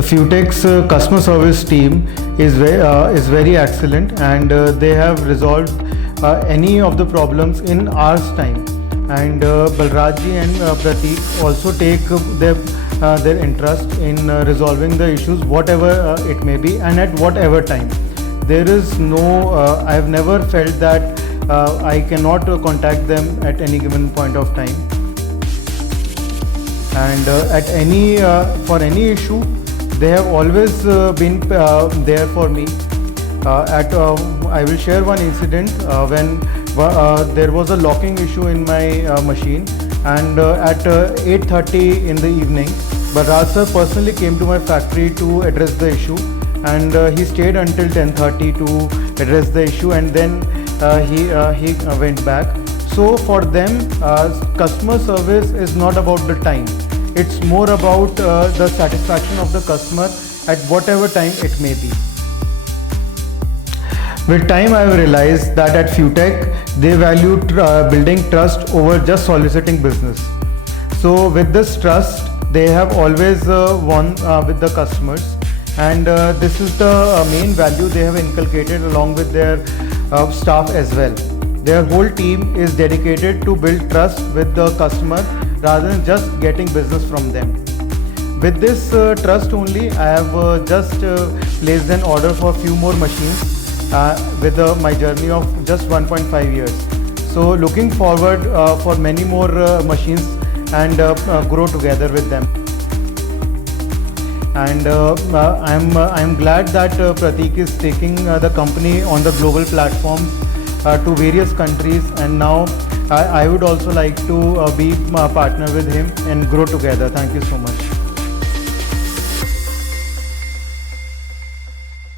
The Futech's customer service team is very excellent, and they have resolved any of the problems in hours time. And Balrajji and Prateek also take their interest in resolving the issues, whatever it may be, and at whatever time. There is no, I have never felt that I cannot contact them at any given point of time. And for any issue, they have always been there for me. I will share one incident when there was a locking issue in my machine, and at 8:30 in the evening, Balraj sir personally came to my factory to address the issue, and he stayed until 10:30 to address the issue, and then he went back. So for them, customer service is not about the time. It's more about the satisfaction of the customer at whatever time it may be. With time, I have realized that at Futech, they value building trust over just soliciting business. So with this trust, they have always won with the customers, and this is the main value they have inculcated along with their staff as well. Their whole team is dedicated to build trust with the customer rather than just getting business from them. With this trust only, I have just placed an order for a few more machines with my journey of just 1.5 years. So looking forward for many more machines and grow together with them. And I'm glad that Prateek is taking the company on the global platforms to various countries, and now I would also like to be a partner with him and grow together. Thank you so much.